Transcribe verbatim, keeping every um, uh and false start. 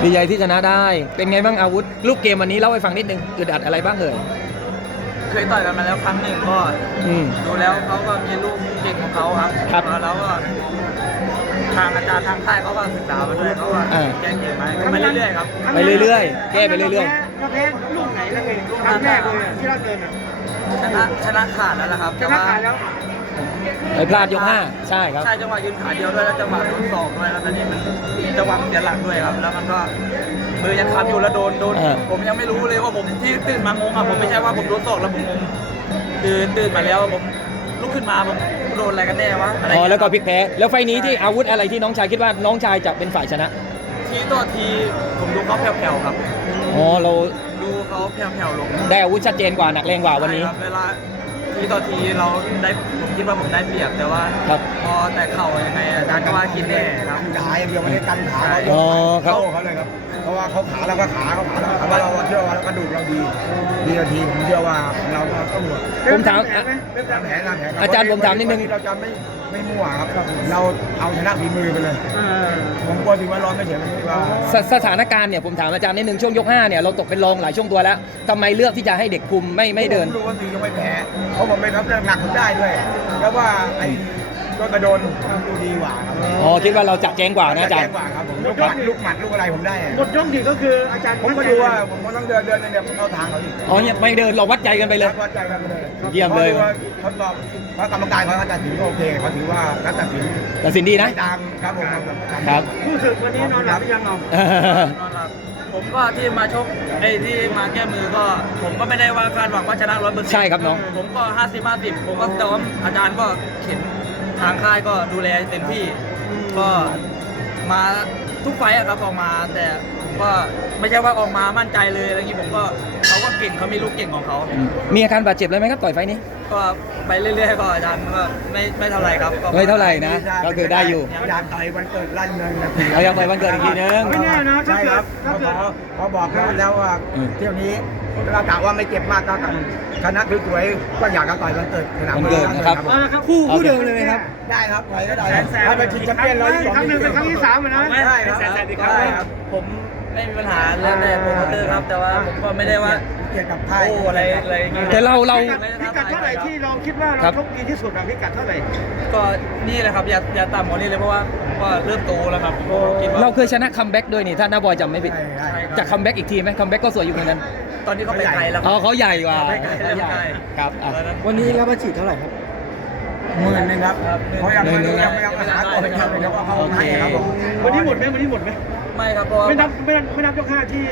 ดีใจที่ชนะได้เป็นไงบ้างอาวุธลูกเกมวันนี้เล่าให้ฟังนิดนึงอึดอัดอะไรบ้างเอ่ยเคยต่อยกันมาแล้วครั้งหนึ่งก็อืมดูแล้วเขาก็มีลูกเก่งของเขาครับครับแล้วก็ทางอาจารย์ทางค่ายเขาก็ศึกษามาด้วยเขาก็อ่าแก้เกมมาไปเรื่อยๆครับไปเรื่อยๆแก้ไปเรื่อยเราแพ้ลูกไหนแล้วไงครั้งแรกเลยที่เราเดินชนะชนะขาดแล้วล่ะครับชนะขาดแล้วๆไปพลาดยกห้าใช่ครับใช่จังหวะยืนขาเดียวด้วยแล้วจังหวะโดนศอกด้วยแล้วตอนนี้มันจังหวะมันเสียหลักด้วยครับ แล้วมันก็มือยังคำอยู่แล้วโดนโดนเออผมยังไม่รู้เลยว่าผมที่ตื่นมางงอ่ะผมไม่ใช่ว่าผมโดนศอกแล้วผมงงคือตื่นมาแล้วผมลุกขึ้นมาผมโดนอะไรกันแน่วะอะไรอ๋อแล้วก็พลิกกแพ้แล้วไฟล์นี้ที่อาวุธอะไรที่น้องชายคิดว่าน้องชายจะเป็นฝ่ายชนะทีต่อทีผมดูเขาแผ่วๆครับอ๋อเราดูเขาแผ่วๆลงได้อาวุธชัดเจนกว่าหนักแรงกว่าวันนี้ใช่ครับเวลาทีต่อทีเราได้ผมคิดว่าผมได้เปรียบแต่ว่าครับพอแต่เข่ายังไงอาจารย์ก็ว่ากินแน่ครับขาอย่างเดียวไม่ได้กันขาอ๋อครับเข้าเขาเลยครับเพราะว่าเขาขาเราก็ขาเขาขาเราแต่ว่าเราเชื่อว่าเรากระดูกเราดีดีกว่าทีผมเชื่อว่าเราก็ต้องหมดผมถามเรื่องการแผลการแผลอาจารย์ผมถามนิดนึงเราจะไม่ไม่มั่วครับเราเอาชนะฝีมือไปเลยผมกลัวถึงว่าร้อนไม่เฉยวันนี้ว่าสสถานการณ์เนี่ยผมถามอาจารย์นิดนึงช่วงยกห้าเนี่ยเราตกเป็นรองหลายช่วงตัวแล้วทำไมเลือกที่จะให้เด็กคุมไม่ไม่เดินผมรู้ว่าตียังไม่แพ้เพราะผมไม่รับเรื่องหนักผมได้ด้วยแล้วว่าไอ้ก็กระโดนดูดีกว่าครับอ๋อคิดว่าเราจะแจ้งกว่านะอาจารย์แกว่าครับผมลูกหมัดลูกหมัดลูกอะไรผมได้หมดยกนี่ก็คืออาจารย์ผมก็ดูว่าผมก็ต้องเดินเดินเนี่ยผมเข้าทางเขาอีกอ๋อเนี่ยไม่เดินเราวัดใจกันไปเลยวัดใจกันไปเลยเยี่ยมเลยพราะว่าทดสอบเพราะกรรมการเขาตัดสินก็โอเคเขาถือว่าเขาตัดสินตัดสินดีนะตามครับผมครับผู้สึกวันนี้นอนหลับหรือยังเอานอนหลับผมก็ที่มาชกไอ้ที่มาแก้มือก็ ผมก็ไม่ได้ว่าคาดหวังว่าชนะร้อยเปอร์เซ็นต์ใช่ครับน้องผมก็ห้าสิบห้าสิบผมก็แต่ว่าอาจารย์ก็เข็นทางค่ายก็ดูแลเต็มที่ ก็มาทุกไฟต์อะครับออกมา แต่ผมก็ไม่ใช่ว่าออกมามั่นใจเลยอะไรอย่างนี้ผมก็เขาก็เก่งเขามีลูกเก่งของเขามีอาการบาดเจ็บอะไรไหมครับต่อยไฟล์นี้ก็ไปเรื่อยๆก็อาจารย์ก็ไม่ไม่เท่าไหร่ครับก็ไม่เท่าไหร่นะ ก็คือได้อยู่อยากต่อยวันเกิดลั่นเงินนะเรายังไปวันเกิดอีกทีนึงไม่แน่นะถ้าใช่เกิครัดบถ้าเขาเกิดเขาบอกแล้วแล้วว่าอืมเที่ยวนี้เรากะว่าไม่เจ็บมากก็ชนะสวยๆก็อยากจะต่อยวันเกิดสนามวันเกิดนะครับเอาละครับคู่คู่เดิมเลยไหมครับได้ครับต่อยก็ได้ถ้าเป็นชิงแชมเปี้ยนร้อยยี่สิบครั้งหนึ่งเป็นครั้งที่สามอะนะได้ครับได้ครับผมไม่มีปัญหาเรื่องแต่โปรโมเตอร์ครับ แต่ว่าผมก็ไม่ได้ว่าเกี่ยวกับค่ายโอ้อะไรอะไรอย่างเงี้ยแต่เราเราพิกัดเท่าไหร่ที่เราคิดว่าครัเราบชกดีที่สุดอะพิกัดเท่าไหร่ก็นี่แหละครับอย่าอย่าต่ำกว่านี้เลยเพราะว่าก็เริ่มโตแล้วครับก็คิดว่าเราเคยชนะคัมแบ็กด้วยนี่ถ้าน้าบอยจำไม่ผิดใช่ใช่จะคัมแบ็กอีกทีไหมคัมแบ็กก็สวยอยู่เหมือนกันตอนนี้เขาไปไกลแล้วคอ๋รัอบ เขาใหญ่กว่าไปไกลแล้วไปไกลครับอ่ะวันนี้รับประฉีดเท่าไหร่ครับหมื่นหนึงครับเพราะยังไม่หมื่นหนึ่งนะยังไม่ยังไม่หาตัวเป็นครับเดี๋ยวเขาให้ครับผมวันนี้หมดไหมวันนี้หมดไหมไม่ครับเพราะว่าไม่นับไม่นับไม่นับยกห้าที่